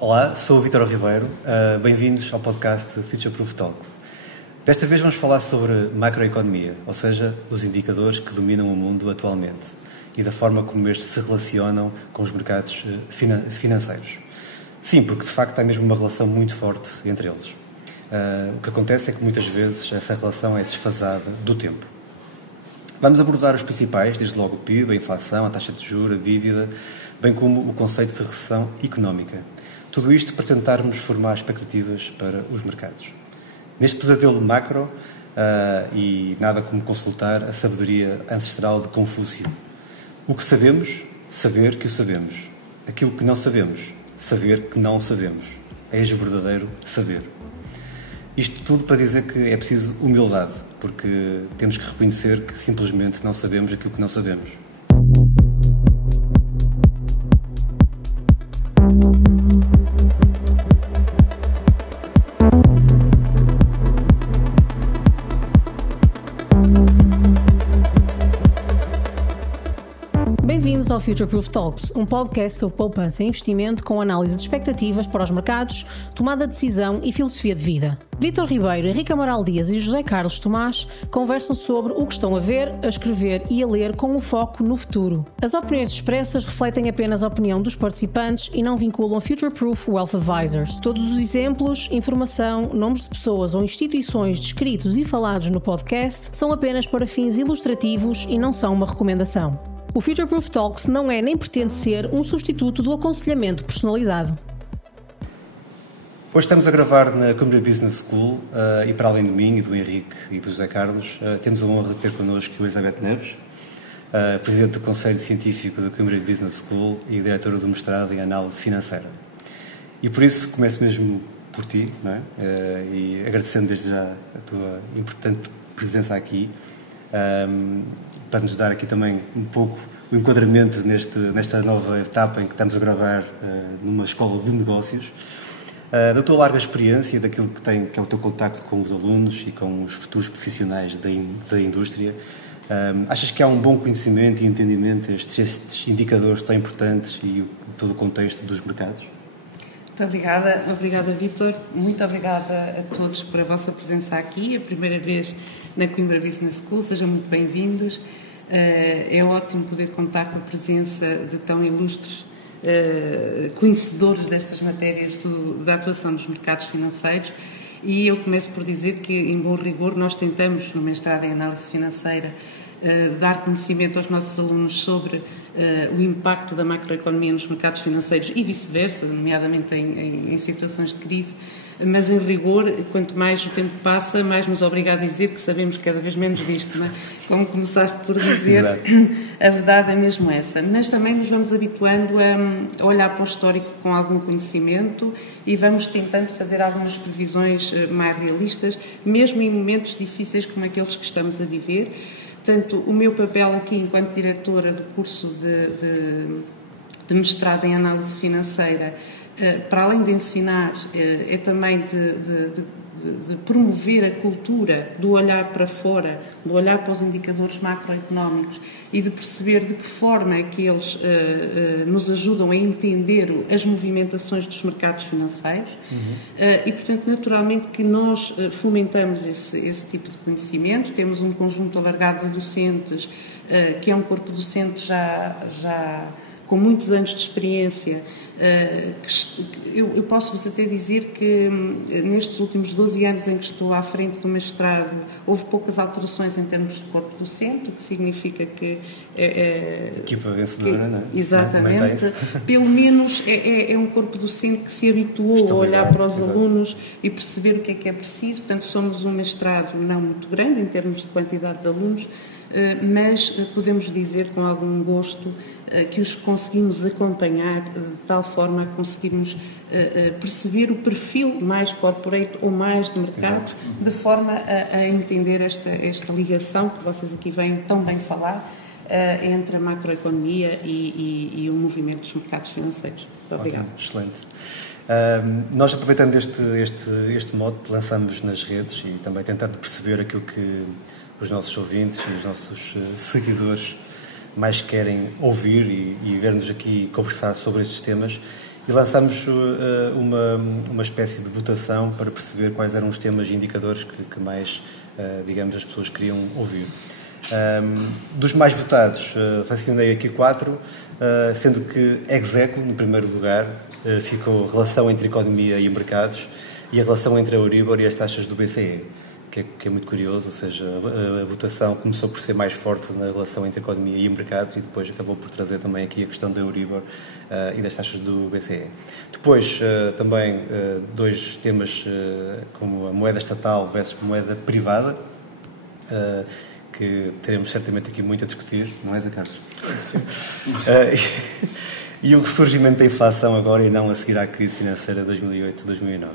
Olá, sou o Vítor Ribeiro. Bem-vindos ao podcast Future Proof Talks. Desta vez vamos falar sobre macroeconomia, ou seja, os indicadores que dominam o mundo atualmente e da forma como estes se relacionam com os mercados financeiros. Sim, porque de facto há mesmo uma relação muito forte entre eles. O que acontece é que muitas vezes essa relação é desfasada do tempo. Vamos abordar os principais, desde logo o PIB, a inflação, a taxa de juros, a dívida, bem como o conceito de recessão económica. Tudo isto para tentarmos formar expectativas para os mercados. Neste pesadelo macro, e nada como consultar a sabedoria ancestral de Confúcio. O que sabemos, saber que o sabemos. Aquilo que não sabemos, saber que não sabemos. Eis o verdadeiro saber. Isto tudo para dizer que é preciso humildade, porque temos que reconhecer que simplesmente não sabemos aquilo que não sabemos. Bem-vindos ao Future Proof Talks, um podcast sobre poupança e investimento com análise de expectativas para os mercados, tomada de decisão e filosofia de vida. Vítor Ribeiro, Henrique Amaral Dias e José Carlos Tomás conversam sobre o que estão a ver, a escrever e a ler com um foco no futuro. As opiniões expressas refletem apenas a opinião dos participantes e não vinculam Future Proof Wealth Advisors. Todos os exemplos, informação, nomes de pessoas ou instituições descritos e falados no podcast são apenas para fins ilustrativos e não são uma recomendação. O Future Proof Talks não é nem pretende ser um substituto do aconselhamento personalizado. Hoje estamos a gravar na Coimbra Business School e para além de mim e do Henrique e do José Carlos, temos a honra de ter connosco a Elizabeth Neves, Presidente do Conselho Científico da Coimbra Business School e Diretora do Mestrado em Análise Financeira. E por isso começo mesmo por ti, não é? E agradecendo desde já a tua importante presença aqui, para nos dar aqui também um pouco o enquadramento nesta nova etapa em que estamos a gravar numa escola de negócios, da tua larga experiência, daquilo que é o teu contacto com os alunos e com os futuros profissionais da indústria. Achas que há um bom conhecimento e entendimento destes indicadores tão importantes e todo o contexto dos mercados? Muito obrigada Vítor, muito obrigada a todos por a vossa presença aqui, a primeira vez na Coimbra Business School, sejam muito bem-vindos. É ótimo poder contar com a presença de tão ilustres conhecedores destas matérias da atuação dos mercados financeiros, e eu começo por dizer que, em bom rigor, nós tentamos, no mestrado em Análise Financeira, dar conhecimento aos nossos alunos sobre o impacto da macroeconomia nos mercados financeiros e vice-versa, nomeadamente em situações de crise, mas em rigor, quanto mais o tempo passa, mais nos obriga a dizer que sabemos cada vez menos disto, não é? Como começaste por dizer, a verdade é mesmo essa. Mas também nos vamos habituando a olhar para o histórico com algum conhecimento e vamos tentando fazer algumas previsões mais realistas, mesmo em momentos difíceis como aqueles que estamos a viver. Portanto, o meu papel aqui, enquanto diretora do curso de mestrado em Análise Financeira, para além de ensinar, é também de promover a cultura do olhar para fora, do olhar para os indicadores macroeconómicos e de perceber de que forma é que eles nos ajudam a entender as movimentações dos mercados financeiros. E, portanto, naturalmente que nós fomentamos esse tipo de conhecimento. Temos um conjunto alargado de docentes, que é um corpo docente já com muitos anos de experiência. Eu posso-vos até dizer que nestes últimos 12 anos em que estou à frente do mestrado houve poucas alterações em termos de corpo docente, o que significa que equipa vencedora, não é? Exatamente. Pelo menos é um corpo docente que se habituou a olhar para os alunos e perceber o que é preciso. Portanto, somos um mestrado não muito grande em termos de quantidade de alunos, mas podemos dizer com algum gosto que os conseguimos acompanhar de tal forma a conseguirmos perceber o perfil mais corporate ou mais de mercado, de forma a entender esta ligação que vocês aqui vêm tão bem falar entre a macroeconomia e o movimento dos mercados financeiros. Muito obrigada. Excelente. Nós, aproveitando este mote, lançamos nas redes e também tentando perceber aquilo que os nossos ouvintes e os nossos seguidores mais querem ouvir e ver-nos aqui conversar sobre estes temas. E lançámos uma espécie de votação para perceber quais eram os temas e indicadores que mais, digamos, as pessoas queriam ouvir. Dos mais votados, selecionei aqui 4, sendo que Execo, no primeiro lugar, ficou relação entre economia e mercados e a relação entre a Euribor e as taxas do BCE, que é muito curioso, ou seja, a votação começou por ser mais forte na relação entre a economia e o mercado e depois acabou por trazer também aqui a questão da Euribor e das taxas do BCE. Depois, também, 2 temas como a moeda estatal versus moeda privada, que teremos certamente aqui muito a discutir, não é, Zé Carlos? Sim. E o ressurgimento da inflação agora e não a seguir à crise financeira de 2008-2009.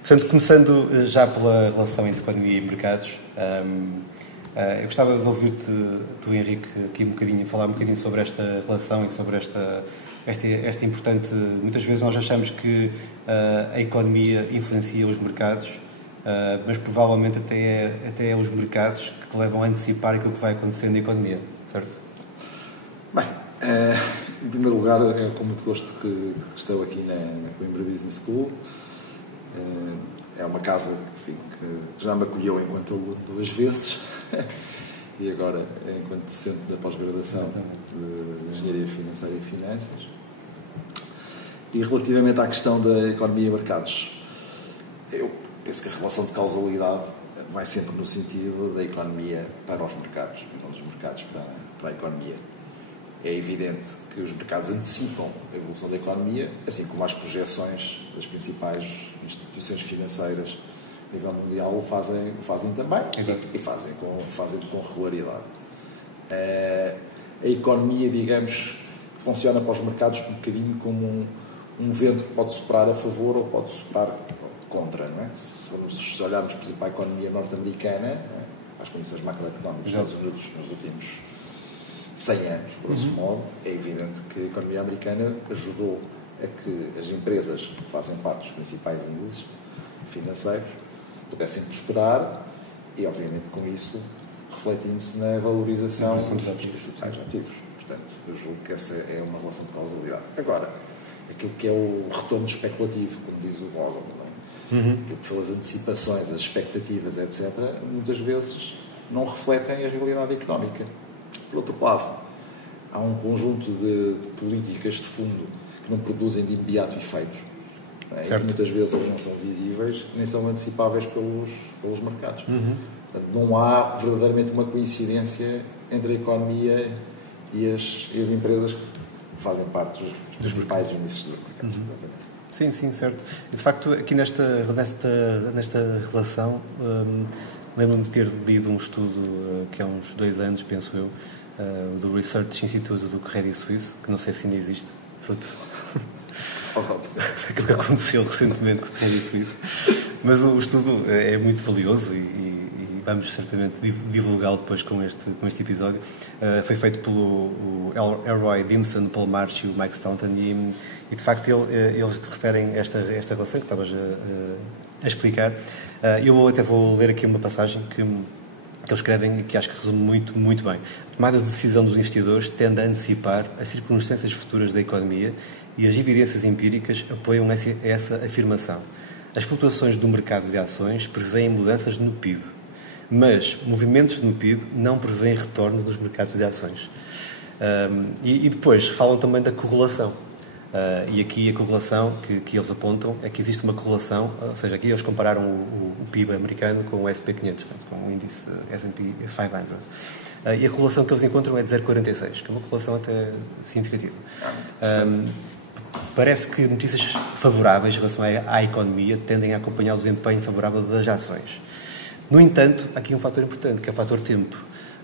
Portanto, começando já pela relação entre economia e mercados, eu gostava de ouvir-te, tu, Henrique, aqui falar um bocadinho sobre esta relação e sobre esta importante... Muitas vezes nós achamos que a economia influencia os mercados, mas provavelmente até é os mercados que levam a antecipar aquilo que vai acontecer na economia, certo? Bem, em primeiro lugar, é com muito gosto que estou aqui na Coimbra Business School. É uma casa que já me acolheu enquanto aluno 2 vezes e agora enquanto docente da pós-graduação de Engenharia Financeira e Finanças. E relativamente à questão da economia e mercados, eu penso que a relação de causalidade vai sempre no sentido da economia para os mercados, não dos mercados para a economia. É evidente que os mercados antecipam a evolução da economia, assim como as projeções das principais instituições financeiras a nível mundial o fazem também. Exato. E fazem com regularidade. A economia, digamos, funciona para os mercados um bocadinho como um vento que pode soprar a favor ou pode soprar contra, não é? Se olharmos, por exemplo, para a economia norte-americana, é? As condições macroeconómicas dos Estados Unidos nos últimos 100 anos, grosso modo, é evidente que a economia americana ajudou a que as empresas que fazem parte dos principais índices financeiros pudessem prosperar e, obviamente, com isso, refletindo-se na valorização dos principais ativos. Portanto, eu julgo que essa é uma relação de causalidade. Agora, aquilo que é o retorno especulativo, como diz o Vogel, aquilo que são as antecipações, as expectativas, etc., muitas vezes não refletem a realidade económica. Por outro lado, há um conjunto de políticas de fundo que não produzem de imediato efeitos, e que muitas vezes não são visíveis nem são antecipáveis pelos mercados. Portanto, não há verdadeiramente uma coincidência entre a economia e as empresas que fazem parte dos principais índices dos mercados. Sim, certo. E, de facto, aqui nesta relação, lembro-me de ter lido um estudo que há uns 2 anos, penso eu, do Research Institute do Credit Suisse, que não sei se ainda existe, fruto aquilo que aconteceu recentemente com o Credit Suisse. Mas o estudo é muito valioso e vamos certamente divulgá-lo depois com este episódio. Foi feito pelo Elroy Dimson, Paul March e o Mike Staunton e de facto eles te referem esta relação que estavas a explicar. Eu até vou ler aqui uma passagem que eles escrevem e que acho que resume muito, muito bem. A tomada de decisão dos investidores tende a antecipar as circunstâncias futuras da economia e as evidências empíricas apoiam essa afirmação. As flutuações do mercado de ações prevêem mudanças no PIB, mas movimentos no PIB não prevêem retorno dos mercados de ações. E depois falam também da correlação. E aqui a correlação que eles apontam é que existe uma correlação, ou seja, aqui eles compararam o PIB americano com o SP 500, com o índice S&P 500. E a correlação que eles encontram é de 0,46, que é uma correlação até significativa. Parece que notícias favoráveis em relação à economia tendem a acompanhar o desempenho favorável das ações. No entanto, há aqui um fator importante, que é o fator tempo.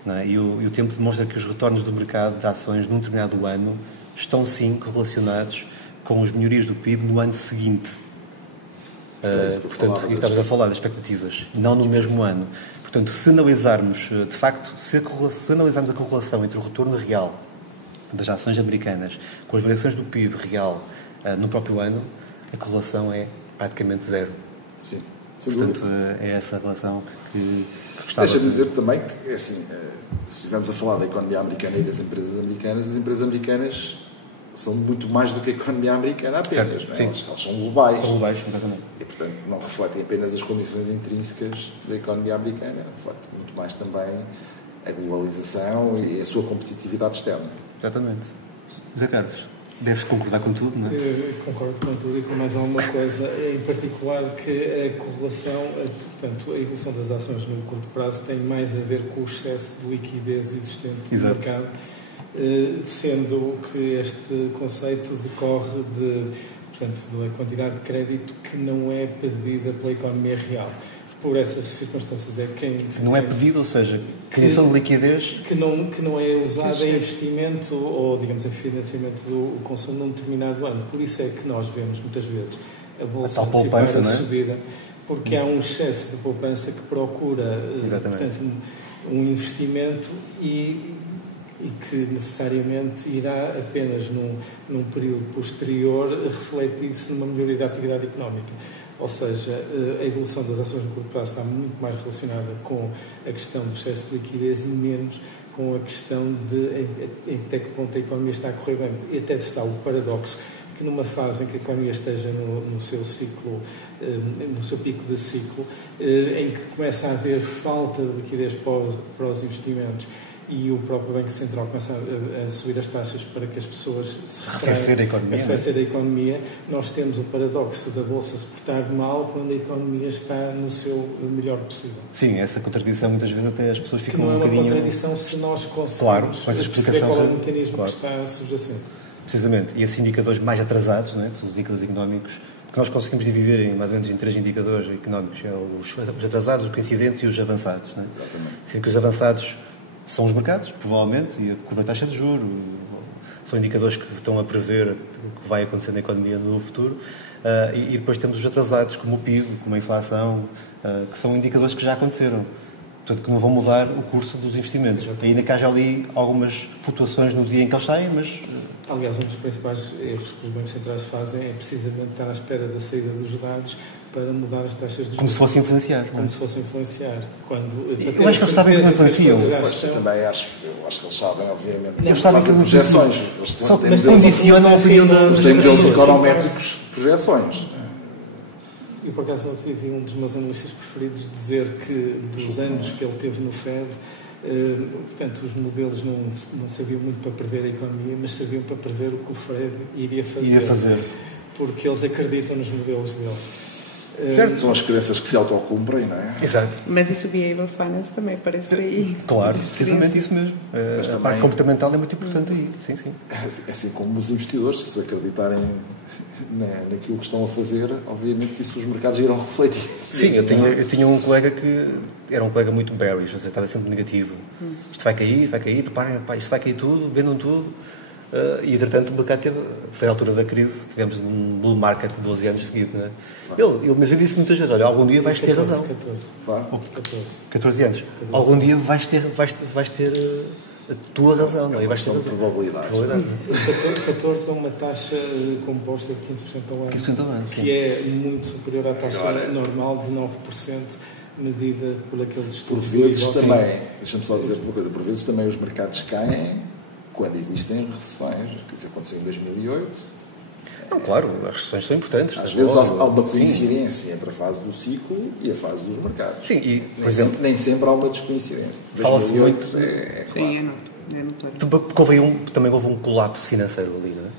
Não é? E o tempo demonstra que os retornos do mercado de ações num determinado ano estão sim correlacionados com as melhorias do PIB no ano seguinte. Portanto, estamos a falar das expectativas, não no mesmo ano. Portanto, se analisarmos, de facto, se analisarmos a correlação entre o retorno real das ações americanas com as variações do PIB real no próprio ano, a correlação é praticamente zero. Sim. Portanto, é essa a relação que gostava. Deixa-me dizer também que, assim, se estivermos a falar da economia americana e das empresas americanas, as empresas americanas são muito mais do que a economia americana apenas. Não é? Elas são globais. São globais, exatamente. E, portanto, não refletem apenas as condições intrínsecas da economia americana, refletem muito mais também a globalização e a sua competitividade externa. Exatamente. José Carlos, deves concordar com tudo, não é? Eu concordo com tudo e com mais alguma coisa, em particular que a correlação, portanto, a evolução das ações no curto prazo tem mais a ver com o excesso de liquidez existente no mercado, sendo que este conceito decorre da quantidade de crédito que não é pedida pela economia real. Por essas circunstâncias é quem... Não é pedido, ou seja, criação de liquidez... Que não é usada em investimento ou, digamos, em financiamento do consumo num determinado ano. Por isso é que nós vemos, muitas vezes, a bolsa antecipar a subida, porque há um excesso de poupança que procura, portanto, um investimento e que necessariamente irá apenas num período posterior refletir-se numa melhoria da atividade económica. Ou seja, a evolução das ações no curto prazo está muito mais relacionada com a questão do excesso de liquidez e menos com a questão de em até que ponto a economia está a correr bem. E até está o paradoxo que numa fase em que a economia esteja no seu ciclo, no seu pico de ciclo, em que começa a haver falta de liquidez para os investimentos e o próprio Banco Central começa a subir as taxas para que as pessoas se arrefecer a economia, nós temos o paradoxo da Bolsa se portar mal quando a economia está no seu melhor possível. Sim, essa contradição muitas vezes até as pessoas ficam um bocadinho... não é uma contradição se nós conseguimos perceber qual é o mecanismo que está subjacente. Precisamente, e esses indicadores mais atrasados, não é? Que são os indicadores económicos, porque nós conseguimos dividir em mais ou menos em 3 indicadores económicos, os atrasados, os coincidentes e os avançados. Não é? Exatamente. Sendo que os avançados são os mercados, provavelmente, e a curva de taxa de juros, são indicadores que estão a prever o que vai acontecer na economia no futuro, e depois temos os atrasados, como o PIB, como a inflação, que são indicadores que já aconteceram, portanto, que não vão mudar o curso dos investimentos. Ainda que haja ali algumas flutuações no dia em que eles saem, mas... Aliás, um dos principais erros que os bancos centrais fazem é precisamente estar à espera da saída dos dados para mudar as taxas de juros. Como se fosse influenciar. Como se fosse influenciar. Eu acho que eles sabem que não influenciam. Eu também acho que eles sabem, obviamente. Eles sabem que projeções. Mas condicionam a opinião dos modelos econométricos projeções. E por acaso eu vi um dos meus analistas preferidos dizer que dos anos que ele teve no FED, portanto, os modelos não sabiam muito para prever a economia, mas sabiam para prever o que o FED iria fazer. Porque eles acreditam nos modelos dele. Certo, são as crenças que se autocumprem, não é? Exato. Mas isso o Behavioral Finance também aparece aí. Claro, precisamente isso mesmo. A parte comportamental é muito importante aí. Sim, sim. Assim como os investidores, se acreditarem naquilo que estão a fazer, obviamente que isso os mercados irão refletir. Sim, eu tinha um colega que era um colega muito bearish, ou seja, estava sempre negativo. Isto vai cair, preparem, isto vai cair tudo, vendam tudo. E, entretanto, o mercado foi a altura da crise, tivemos um bull market de 12 anos seguidos. Não é? Ele disse muitas vezes, olha, algum dia vais ter razão. 14 anos. Algum dia vais ter a tua razão, não é? Vais ter razão. Probabilidade. 14 é uma taxa composta de 15% ao ano, 15% ao ano, que é muito superior à taxa normal de 9%, medida por aqueles estudos. Por vezes também, deixa-me só dizer uma coisa, por vezes também os mercados caem quando existem recessões, que isso aconteceu em 2008. Não, claro, as recessões são importantes. Às vezes há uma coincidência entre a fase do ciclo e a fase dos mercados. Sim, e, por exemplo, nem sempre há uma descoincidência. Fala-se muito. Claro. Sim, é notório. Também houve um colapso financeiro ali, não é?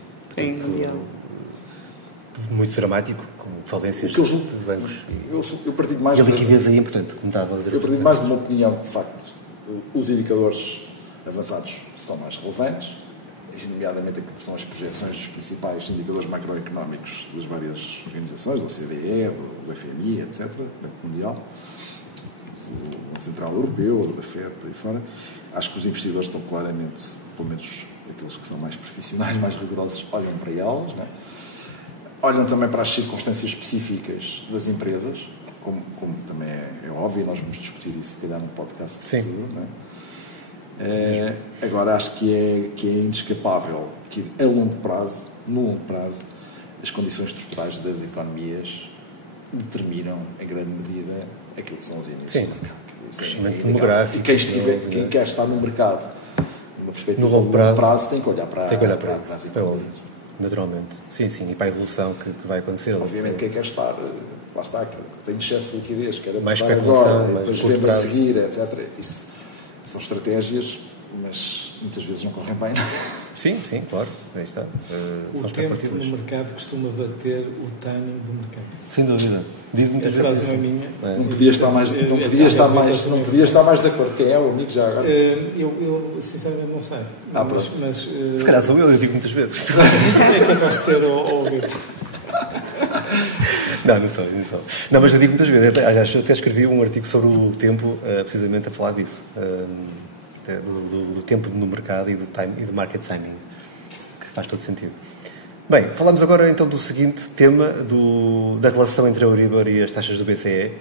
Sim, mundial. Muito dramático, com falências de bancos. Eu partido mais e a liquidez aí é importante, como estava a dizer. Eu partido mais de uma opinião que, de facto, os indicadores avançados são mais relevantes, nomeadamente aquilo que são as projeções dos principais indicadores macroeconómicos das várias organizações, da OCDE, do FMI, etc., do Banco Mundial, do Banco Central Europeu, da FED, por aí fora. Acho que os investidores estão claramente, pelo menos aqueles que são mais profissionais, mais rigorosos, olham para elas, não é? Olham também para as circunstâncias específicas das empresas, como também é óbvio, nós vamos discutir isso, se calhar, no podcast futuro, não é? Agora acho que é inescapável que no longo prazo, as condições estruturais das economias determinam, em grande medida, aquilo que são os índices do mercado. Crescimento demográfico. E quem quer estar no mercado, numa perspectiva no longo prazo, tem que olhar para as economias. Naturalmente. Sim, e para a evolução que vai acontecer. Obviamente, quem quer estar, lá está, que tem excesso de liquidez, quer mais estar especulação, agora, depois vender a seguir, etc. Isso são estratégias, mas muitas vezes não correm bem. Sim, claro. Aí está. O tempo no mercado costuma bater o timing do mercado. Sem dúvida. Digo muitas vezes. A frase não é minha. Não podia estar mais de acordo. Quem é o amigo já agora? Eu sinceramente não sei. Mas se calhar sou eu digo muitas vezes. É capaz de ser ouvido. Não sou. Não, mas eu digo muitas vezes. Eu até escrevi um artigo sobre o tempo, precisamente a falar disso. Do tempo no mercado e do market timing, que faz todo sentido. Bem, falamos agora então do seguinte tema, da relação entre a Euribor e as taxas do BCE.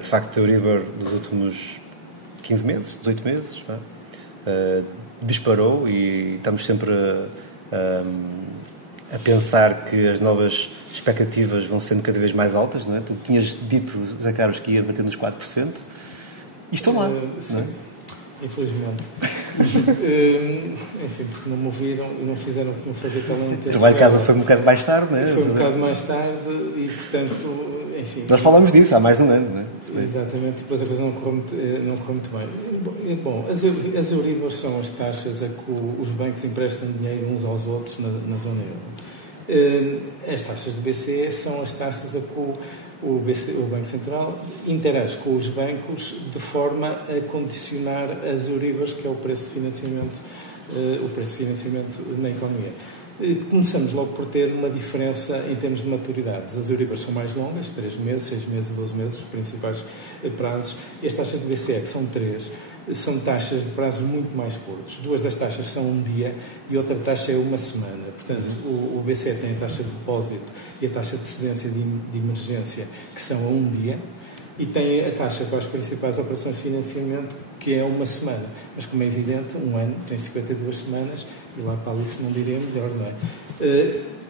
De facto, a Euribor nos últimos 15 meses, 18 meses, disparou e estamos sempre a pensar que as novas expectativas vão sendo cada vez mais altas, não é? Tu tinhas dito, José Carlos, que ia bater nos 4%. E estão lá. Sim. Não é? Infelizmente. Enfim, porque não me ouviram e não fizeram o que tinham que fazer pela O trabalho de casa foi um bocado mais tarde, não é? Foi um bocado mais tarde e, portanto, enfim... Nós falámos disso há mais de um ano, não é? Exatamente, depois a coisa não correu muito bem. Bom, as Euribor são as taxas a que os bancos emprestam dinheiro uns aos outros na zona euro. As taxas do BCE são as taxas a que o Banco Central interage com os bancos de forma a condicionar as Euribors, que é o preço de financiamento na economia. Começamos logo por ter uma diferença em termos de maturidades. As Euribors são mais longas, 3 meses, 6 meses, 12 meses, os principais prazos. E as taxas do BCE, que são 3, são taxas de prazos muito mais curtos. 2 das taxas são 1 dia e outra taxa é 1 semana. Portanto, o BCE tem a taxa de depósito e a taxa de cedência de emergência, que são a 1 dia, e tem a taxa para as principais operações de financiamento, que é 1 semana. Mas, como é evidente, um ano tem 52 semanas, e lá para ali se não diria melhor, não é?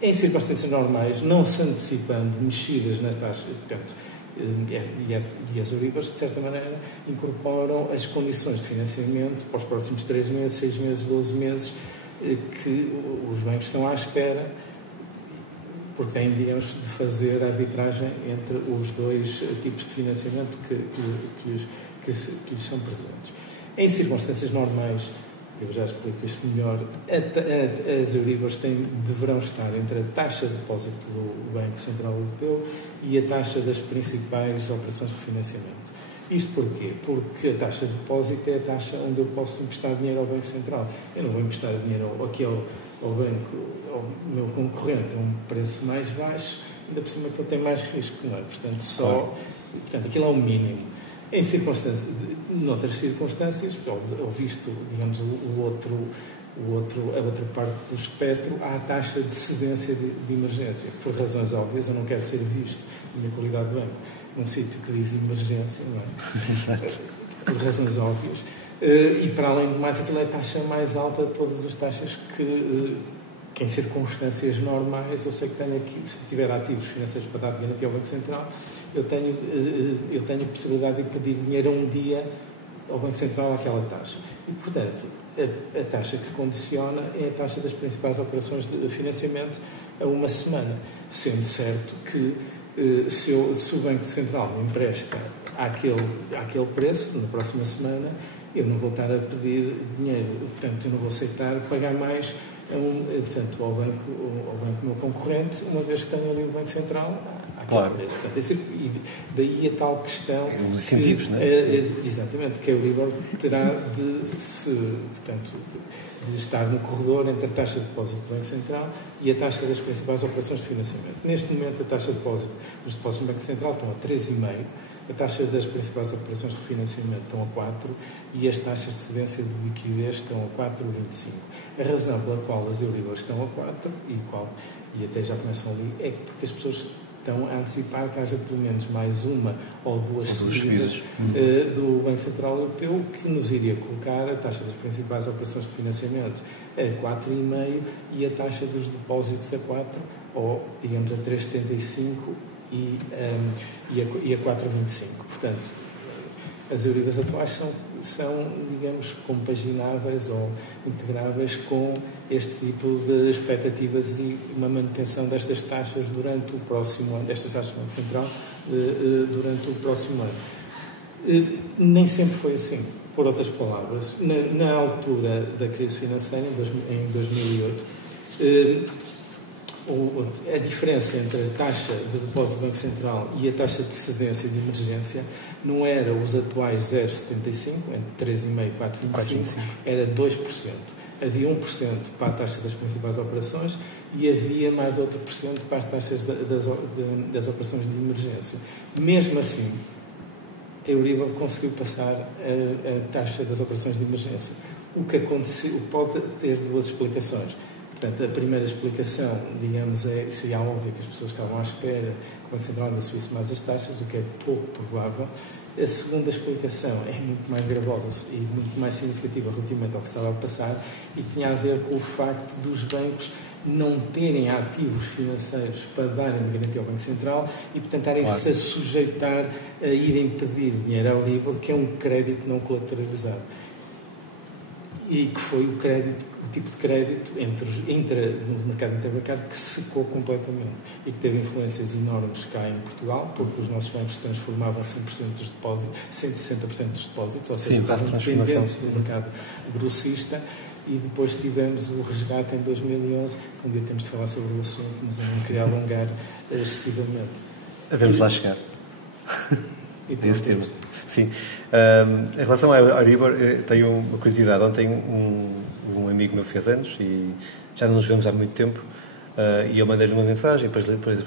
Em circunstâncias normais, não se antecipando mexidas na taxa, portanto, e as Euribors, de certa maneira, incorporam as condições de financiamento para os próximos 3 meses, 6 meses, 12 meses, que os bancos estão à espera, porque têm, digamos, de fazer a arbitragem entre os dois tipos de financiamento que lhes são presentes. Em circunstâncias normais, eu já explico isto melhor, as Euribors deverão estar entre a taxa de depósito do Banco Central Europeu e a taxa das principais operações de refinanciamento. Isto porquê? Porque a taxa de depósito é a taxa onde eu posso emprestar dinheiro ao Banco Central. Eu não vou emprestar dinheiro aqui ao banco, ao meu concorrente, a um preço mais baixo, ainda por cima que ele tem mais risco, não é? Portanto, aquilo é o mínimo. Em noutras circunstâncias, ou visto, digamos, a outra parte do espectro, há a taxa de cedência de emergência. Por razões óbvias, eu não quero ser visto, na minha qualidade de banco, num sítio que diz emergência, não é? Exato. Por razões óbvias. E, para além de mais, aquilo é a taxa mais alta de todas as taxas que em circunstâncias normais, eu sei que tenho aqui, se tiver ativos financeiros para dar dinheiro aqui ao Banco Central, eu tenho a possibilidade de pedir dinheiro a 1 dia ao Banco Central àquela taxa. E, portanto, a taxa que condiciona é a taxa das principais operações de financiamento a 1 semana, sendo certo que se o Banco Central me empresta àquele preço, na próxima semana, eu não vou estar a pedir dinheiro, portanto, eu não vou aceitar pagar mais ao banco meu concorrente, uma vez que tenho ali o Banco Central àquele preço. Portanto, daí a tal questão... Os incentivos, não é? Exatamente, que a Euribor terá de estar no corredor entre a taxa de depósito do Banco Central e a taxa das principais operações de financiamento. Neste momento, a taxa de depósito dos depósitos do Banco Central estão a 3,5%, a taxa das principais operações de refinanciamento estão a 4% e as taxas de cedência de liquidez estão a 4,25%. A razão pela qual as Euribors estão a 4% e até já começam ali é porque as pessoas estão a antecipar que haja pelo menos mais 1 ou 2 subidas do Banco Central Europeu, que nos iria colocar a taxa das principais operações de financiamento a 4,5% e a taxa dos depósitos a 4%, ou, digamos, a 3,75%, e a 4,25. Portanto, as Euribors atuais são, digamos, compagináveis ou integráveis com este tipo de expectativas e uma manutenção destas taxas durante o próximo ano, destas taxas do Banco Central durante o próximo ano. Nem sempre foi assim. Por outras palavras, na altura da crise financeira, em 2008, a diferença entre a taxa de depósito do Banco Central e a taxa de cedência de emergência não era os atuais 0,75, entre 3,5% e 4,25%, era 2%. Havia 1% para a taxa das principais operações e havia mais outro por cento para as taxas das operações de emergência. Mesmo assim, a Euribor conseguiu passar a taxa das operações de emergência. O que aconteceu pode ter duas explicações. Portanto, a primeira explicação, digamos, seria óbvio que as pessoas estavam à espera que o Banco Central ainda subisse mais as taxas, o que é pouco provável. A segunda explicação é muito mais gravosa e muito mais significativa relativamente ao que estava a passar e que tinha a ver com o facto dos bancos não terem ativos financeiros para darem garantia ao Banco Central e, portanto, estarem-se a sujeitar a irem pedir dinheiro ao Euribor, que é um crédito não colateralizado. E que foi o tipo de crédito no mercado interbancário que secou completamente e que teve influências enormes cá em Portugal, porque os nossos bancos transformavam 100% dos depósitos, 160% dos depósitos, ou seja, estavam dependentes do mercado grossista. E depois tivemos o resgate em 2011, que um dia temos de falar sobre o assunto, mas eu não queria alongar excessivamente. Havemos lá chegar. Esse tema. Sim. Em relação à Euribor, tenho uma curiosidade. Ontem um amigo meu fez anos e já não nos vemos há muito tempo e eu mandei-lhe uma mensagem e depois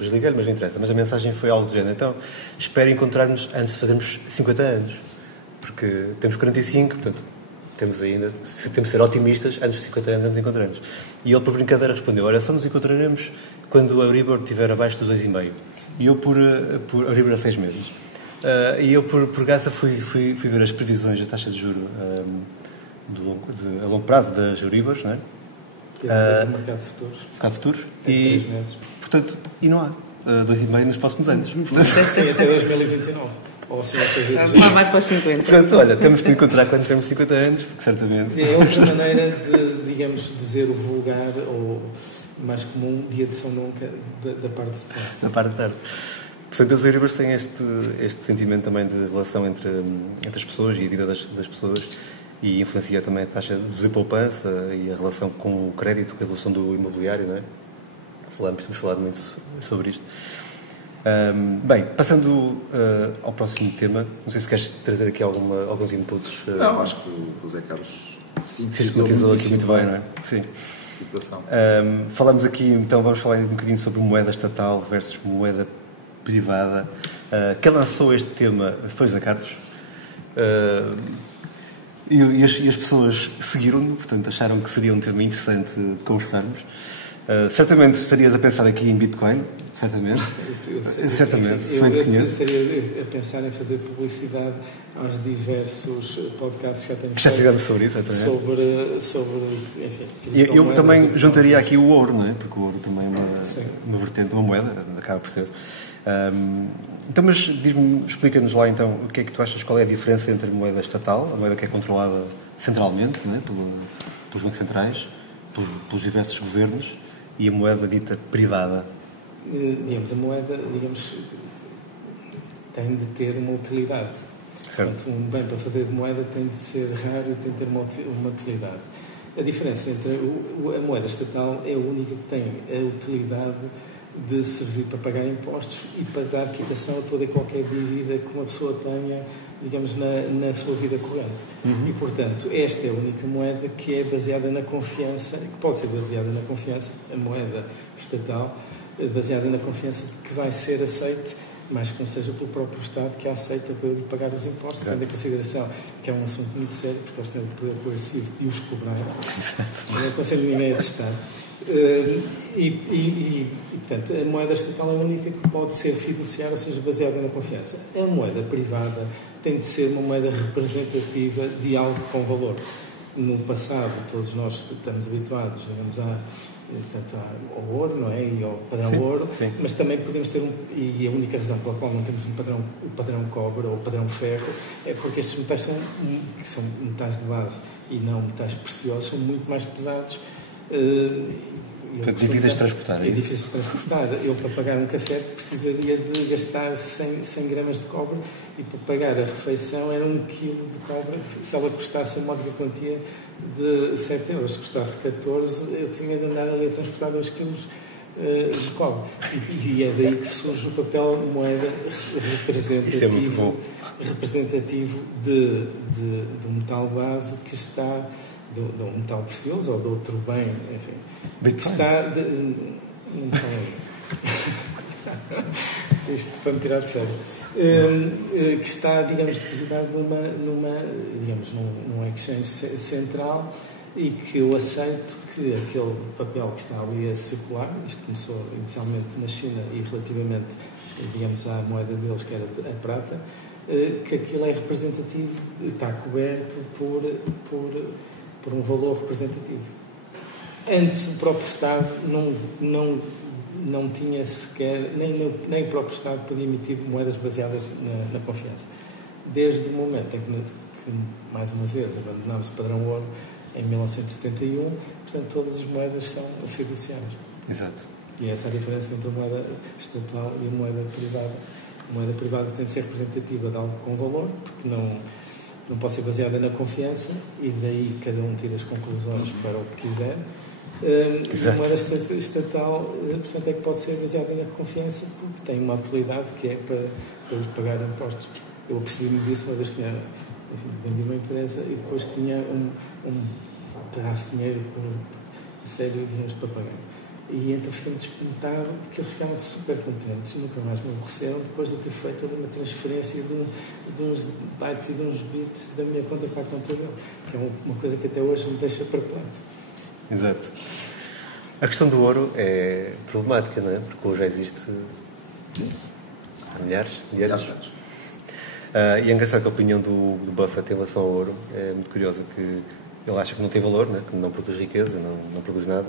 liguei-lhe, mas não interessa. Mas a mensagem foi algo do género. Então, espero encontrar-nos antes de fazermos 50 anos, porque temos 45, portanto, temos de ser otimistas, antes de 50 anos nos encontraremos. E ele, por brincadeira, respondeu: olha, só nos encontraremos quando a Euribor estiver abaixo dos 2,5. E eu, por Euribor a 6 meses. E eu, por graça, fui ver as previsões da taxa de juros a longo prazo das Euribors, não é? Do mercado de futuros. Mercado de futuros. E 3 meses. Portanto, e não há 2,5 nos próximos anos. Sim, até 2029. Ou assim, lá mais para os 50. Portanto, olha, temos de encontrar quando tivermos 50 anos, porque certamente... É outra maneira de, digamos, dizer o vulgar ou mais comum, dia de São Nunca, da parte de tarde. Da parte de tarde. Portanto, as Euribors têm este sentimento também de relação entre as pessoas e a vida das pessoas e influencia também a taxa de poupança e a relação com o crédito, com a evolução do imobiliário, não é? Temos falado muito sobre isto. Bem, passando ao próximo tema, não sei se queres trazer aqui alguns inputs. Não, acho que o José Carlos sistematizou aqui muito bem, não é? Sim. Situação. Falamos aqui, então, vamos falar um bocadinho sobre moeda estatal versus moeda privada. Quem lançou este tema foi o José Carlos. E as pessoas seguiram-no, portanto, acharam que seria um tema interessante de conversarmos. Certamente estarias a pensar aqui em Bitcoin, certamente. Certamente, se bem te conheço. Eu estaria a pensar em fazer publicidade aos diversos podcasts que já tenho feito. Já fizemos sobre isso, exatamente. Sobre enfim. Eu também juntaria aqui o ouro, não é? Porque o ouro também é uma vertente, uma moeda, acaba por ser. Então, mas explica-nos lá então o que é que tu achas, qual é a diferença entre a moeda estatal, a moeda que é controlada centralmente, não é? Pelos bancos centrais, pelos diversos governos, e a moeda dita privada? A moeda, tem de ter uma utilidade. Certo. Portanto, um bem para fazer de moeda tem de ser raro e tem de ter uma utilidade. A diferença entre a moeda estatal é a única que tem a utilidade de servir para pagar impostos e para dar quitação a toda e qualquer dívida que uma pessoa tenha, na sua vida corrente. E, portanto, esta é a única moeda que é baseada na confiança, que pode ser baseada na confiança, a moeda estatal, baseada na confiança de que vai ser aceite, mas que não seja pelo próprio Estado que a aceita para lhe pagar os impostos, tendo em consideração que é um assunto muito sério, porque eles têm o poder coercivo de os cobrar. Não aconselho ninguém a testar. Portanto, a moeda estatal é a única que pode ser fiduciária, ou seja, baseada na confiança. A moeda privada tem de ser uma moeda representativa de algo com valor. No passado, todos nós estamos habituados, Portanto, ao ouro, não é? E ao padrão ouro, mas também podemos ter e a única razão pela qual não temos o padrão cobre ou o padrão ferro é porque estes metais são metais de base e não metais preciosos, são muito mais pesados. Portanto, difíceis de transportar. É difícil de transportar. Eu, para pagar um café, precisaria de gastar 100 gramas de cobre e para pagar a refeição era 1 quilo de cobre. Se ela custasse a módica quantia de 7 euros, se custasse 14, eu tinha de andar ali a transportar 2 quilos de cobre. E é daí que surge o papel moeda representativo de um metal base que está... de um metal precioso ou de outro bem, enfim, que está isto para me tirar de sério, que está, digamos, depositado num exchange central e que eu aceito que aquele papel que está ali a circular, isto começou inicialmente na China e relativamente, digamos, à moeda deles, que era a prata, que aquilo é representativo, está coberto por um valor representativo. Antes, o próprio Estado não tinha sequer, nem o próprio Estado podia emitir moedas baseadas na confiança. Desde o momento em que mais uma vez, abandonámos o padrão ouro em 1971, portanto, todas as moedas são fiduciárias. Exato. E essa é a diferença entre a moeda estatal e a moeda privada. A moeda privada tem de ser representativa de algo com valor, porque não pode ser baseada na confiança e daí cada um tira as conclusões para o que quiser. A moeda estatal, portanto, é que pode ser baseada na confiança porque tem uma utilidade que é para lhe pagar impostos. Eu apercebi-me disso uma vez que vendi uma empresa e depois tinha um pedaço de dinheiro a sério, digamos, para pagar. E então fiquei despontado porque eles ficaram super contentes, nunca mais me aborreceram depois de ter feito uma transferência de uns bytes e de uns bits da minha conta para a conta dele, que é uma coisa que até hoje me deixa perplexo. Exato. A questão do ouro é problemática, não é? Porque hoje já existe há milhares de anos. E é engraçado que a opinião do Buffett em relação ao ouro é muito curiosa, que ele acha que não tem valor, né? Que não produz riqueza, não produz nada.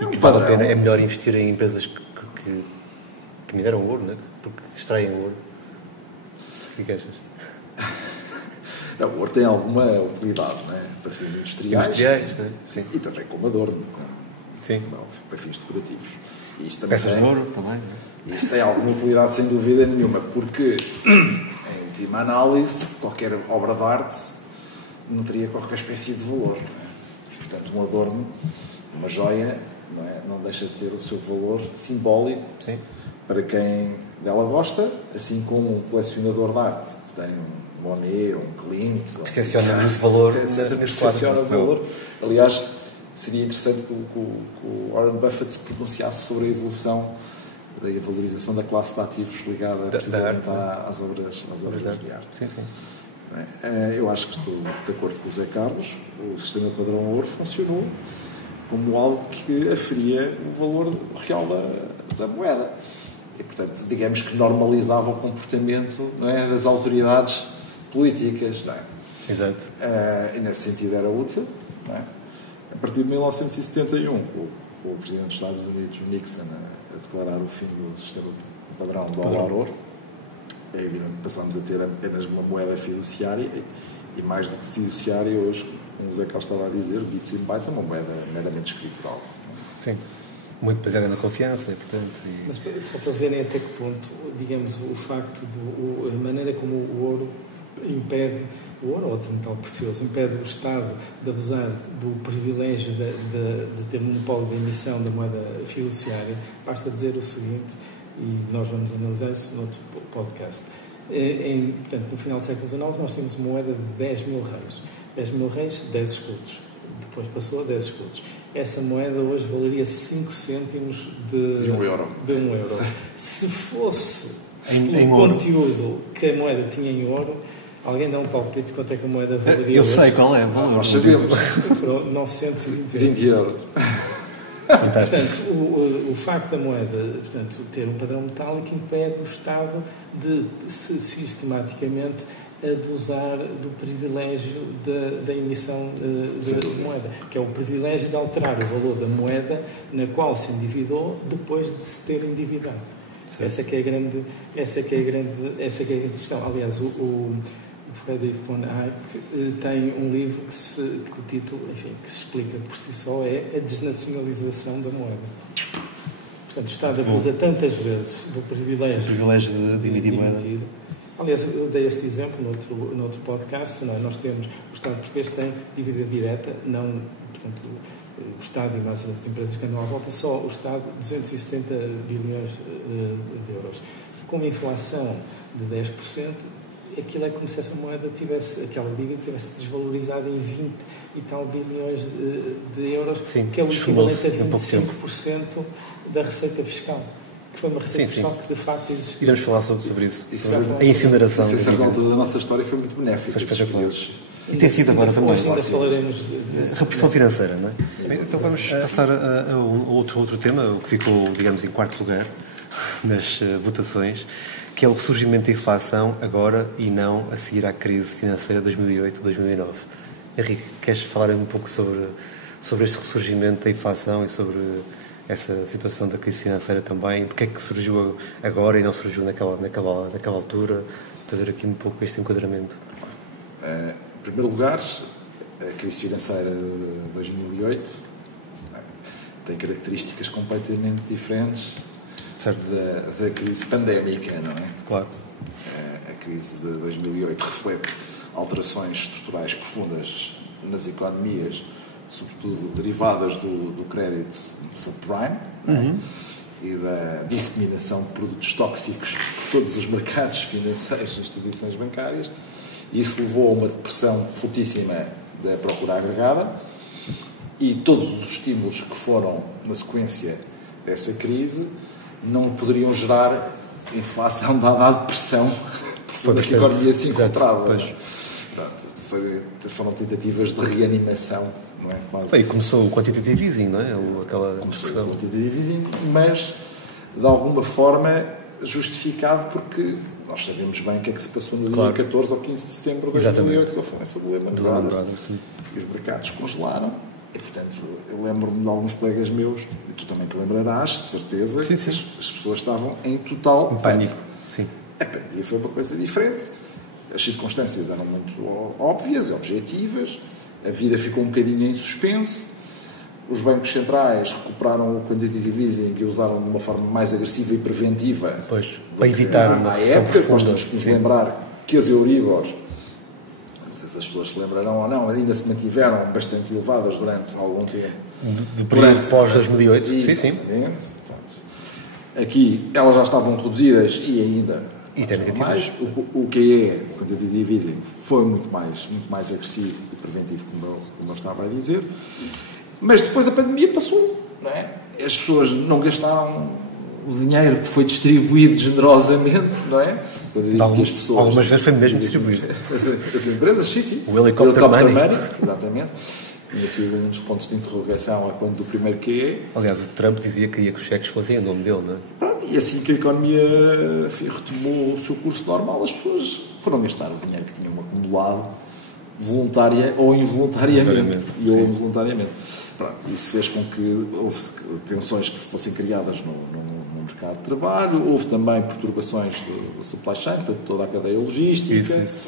E que vale a pena, é melhor investir em empresas que mineram ouro, né? Porque extraem ouro. O que achas? Não, o ouro tem alguma utilidade, não é? Para fins industriais, não é? Sim. E também como adorno, sim. Para fins decorativos. E isso também peças de ouro também, não é? Isso tem alguma utilidade, sem dúvida nenhuma, porque, em última análise, qualquer obra de arte não teria qualquer espécie de valor. Não é? Portanto, um adorno, uma joia, não deixa de ter o seu valor simbólico. Sim. Para quem dela gosta, assim como um colecionador de arte que tem um Monet ou um Klimt, percepciona muito valor, percepciona o valor. Aliás, seria interessante que o Warren Buffett se pronunciasse sobre a evolução da valorização da classe de ativos ligada precisamente às obras de arte. Sim, sim. Eu acho que estou de acordo com o Zé Carlos. O sistema padrão ouro funcionou como algo que aferia o valor real da moeda. E, portanto, digamos que normalizava o comportamento, não é, das autoridades políticas. Não é? Exato. E nesse sentido era útil. Não é? A partir de 1971, com o Presidente dos Estados Unidos, Nixon, a declarar o fim do sistema padrão dólar-ouro, é evidente que passámos a ter apenas uma moeda fiduciária e mais do que fiduciária hoje, como o Zé Carlos estava a dizer, bits e bytes é uma moeda meramente escritural. Sim. Muito baseada na confiança, portanto... Mas só para verem até que ponto, digamos, o facto a maneira como o ouro impede, o ouro ou outro metal precioso, impede o Estado de abusar do privilégio de ter monopólio da emissão da moeda fiduciária, basta dizer o seguinte, e nós vamos analisar isso no outro podcast. Portanto, no final do século XIX, nós tínhamos uma moeda de 10 mil reis. 10 mil reis, 10 escudos. Depois passou a 10 escudos. Essa moeda hoje valeria 5 cêntimos de 1 euro. Se fosse o conteúdo que a moeda tinha em ouro, alguém dá um palpite quanto é que a moeda valeria? Eu sei qual é. Nós sabemos. 920 euros. Portanto, o facto da moeda, portanto, ter um padrão metálico impede o Estado de sistematicamente abusar do privilégio da emissão de moeda, que é o privilégio de alterar o valor da moeda na qual se endividou depois de se ter endividado. Essa é que é a grande questão. Aliás, o Friedrich von Hayek tem um livro que o título, enfim, que se explica por si só, é A Desnacionalização da Moeda. Portanto, o Estado abusa tantas vezes do privilégio de emitir moeda. Aliás, eu dei este exemplo no outro podcast. Nós temos, o Estado português tem dívida direta, não, portanto, o Estado e mais as empresas que andam à volta, só o Estado 270 bilhões de euros. Com uma inflação de 10%, aquilo é como se essa moeda aquela dívida tivesse desvalorizado em 20 e tal bilhões de euros, sim, que é o equivalente a 25% da receita fiscal. Que foi uma receita fiscal que de facto existiu. Iremos falar sobre isso. A incineração. A certa altura da nossa história foi muito benéfica. Foi espetacular. E tem sido agora também. Ainda falaremos repressão financeira, não é? Bem, então vamos passar a outro tema, o que ficou, digamos, em quarto lugar nas votações, que é o ressurgimento da inflação agora e não a seguir à crise financeira de 2008-2009. Henrique, queres falar um pouco sobre este ressurgimento da inflação e sobre essa situação da crise financeira também? Porque é que surgiu agora e não surgiu naquela altura? Fazer aqui um pouco este enquadramento. Em primeiro lugar, a crise financeira de 2008 tem características completamente diferentes da crise pandémica, não é? Claro. A crise de 2008 reflete alterações estruturais profundas nas economias, sobretudo derivadas do crédito subprime, e da disseminação de produtos tóxicos por todos os mercados financeiros e instituições bancárias. Isso levou a uma depressão fortíssima da procura agregada, e todos os estímulos que foram na sequência dessa crise não poderiam gerar inflação dada a depressão da economia se encontrava. Foram tentativas de reanimação, não é? Quase. E começou o quantitative easing, não é? Começou o quantitative easing, mas de alguma forma justificado, porque nós sabemos bem o que é que se passou no dia 14 ou 15 de setembro de 2008, que foi essa Lehman Brothers, e os mercados congelaram. E, portanto, eu lembro-me de alguns colegas meus, e tu também te lembrarás, de certeza, que as pessoas estavam em total pânico. Sim. A pandemia foi uma coisa diferente. As circunstâncias eram muito óbvias e objetivas, a vida ficou um bocadinho em suspense, os bancos centrais recuperaram o quantitative easing e usaram de uma forma mais agressiva e preventiva, para evitar uma recessão profunda. Nós temos que nos lembrar que as Euribors, não sei se as pessoas se lembrarão ou não, ainda se mantiveram bastante elevadas durante algum tempo. Do período pós-2008? Sim. Aqui elas já estavam reduzidas e ainda mais. O QE, o quantitative easing, foi muito mais agressivo e preventivo, como eu estava a dizer. Mas depois a pandemia passou, não é? As pessoas não gastaram o dinheiro que foi distribuído generosamente, não é? Algumas vezes foi mesmo distribuído. As empresas, sim. O helicóptero money. Exatamente. Tinha sido um dos pontos de interrogação a quando do primeiro QE. Aliás, o Trump dizia que queria que os cheques fossem em nome dele, não é? E assim que a economia retomou o seu curso normal, as pessoas foram gastar o dinheiro que tinham acumulado voluntária ou involuntariamente. Isso fez com que houve tensões que fossem criadas no mercado de trabalho, houve também perturbações do supply chain, portanto, toda a cadeia logística. Isso.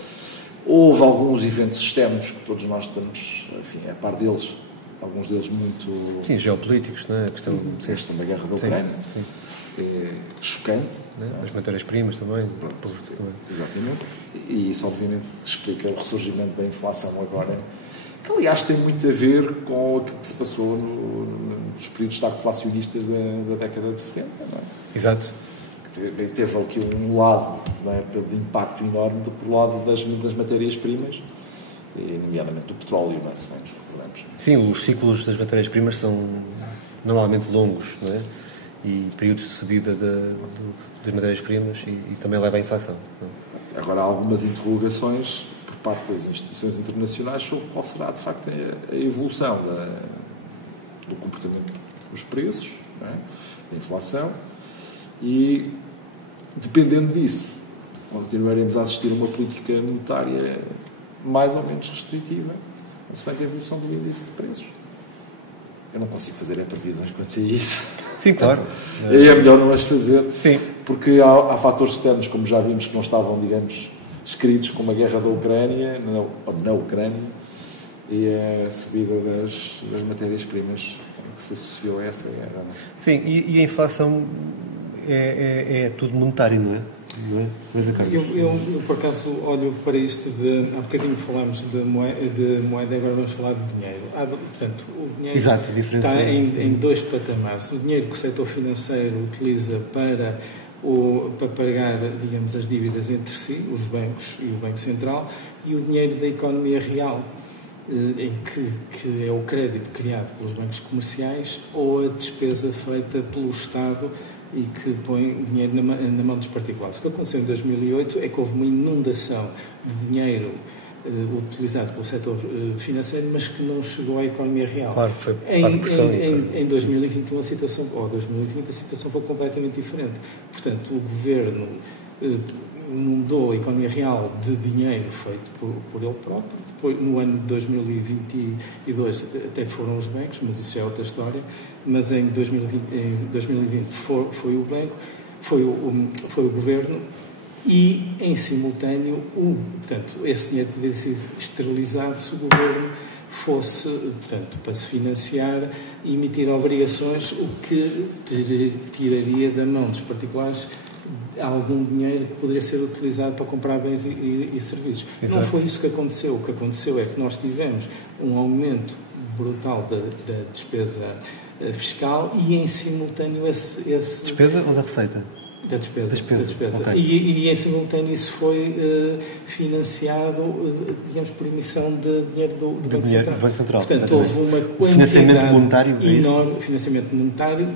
Houve alguns eventos externos que todos nós estamos, enfim, a par deles, alguns deles muito... Sim, geopolíticos, não é? A questão da guerra da Ucrânia. Sim. É chocante. As matérias-primas também. Exatamente. E isso, obviamente, explica o ressurgimento da inflação agora, que, aliás, tem muito a ver com aquilo que se passou nos períodos estagflacionistas da década de 70, não é? Exato. Teve aqui um lado, não é, de impacto enorme do lado das matérias-primas, nomeadamente do petróleo, não é, se bem nos recordamos. Sim, os ciclos das matérias-primas são normalmente longos, não é? E períodos de subida das matérias-primas e também leva à inflação. Não é? Agora, há algumas interrogações por parte das instituições internacionais sobre qual será, de facto, a evolução do comportamento dos preços, não é? Da inflação, e, dependendo disso, continuaremos a assistir a uma política monetária mais ou menos restritiva, consoante a evolução do índice de preços. Eu não consigo fazer previsões quanto a isso. Sim, claro. É melhor não as fazer, sim, porque há fatores externos, como já vimos, que não estavam, digamos, escritos, como a guerra da Ucrânia, na Ucrânia, e a subida das matérias-primas que se associou a essa guerra. Sim, e a inflação é tudo monetário, não é? Eu, por acaso, olho para isto há bocadinho falámos de moeda, agora vamos falar de dinheiro. Portanto, o dinheiro está em dois patamares. O dinheiro que o setor financeiro utiliza para pagar, digamos, as dívidas entre si, os bancos e o Banco Central, e o dinheiro da economia real, em que é o crédito criado pelos bancos comerciais ou a despesa feita pelo Estado e que põe dinheiro na mão dos particulares. O que aconteceu em 2008 é que houve uma inundação de dinheiro utilizado pelo setor financeiro, mas que não chegou à economia real. Claro, foi em 2021 a situação foi completamente diferente. Portanto, o governo inundou a economia real de dinheiro feito por ele próprio. Depois, no ano de 2022 até foram os bancos, mas isso é outra história. Mas em 2020 foi o banco, foi o governo, e em simultâneo portanto, esse dinheiro poderia ser esterilizado se o governo fosse, portanto, para se financiar e emitir obrigações, o que tiraria da mão dos particulares algum dinheiro que poderia ser utilizado para comprar bens e serviços. Exato. Não foi isso que aconteceu. O que aconteceu é que nós tivemos um aumento brutal da despesa fiscal e, em simultâneo, esse... Despesa ou da receita? Da despesa. Okay. E em simultâneo isso foi financiado, digamos, por emissão de dinheiro do Banco Central. Portanto, exatamente. Houve uma quantidade financiamento monetário, enorme, financiamento monetário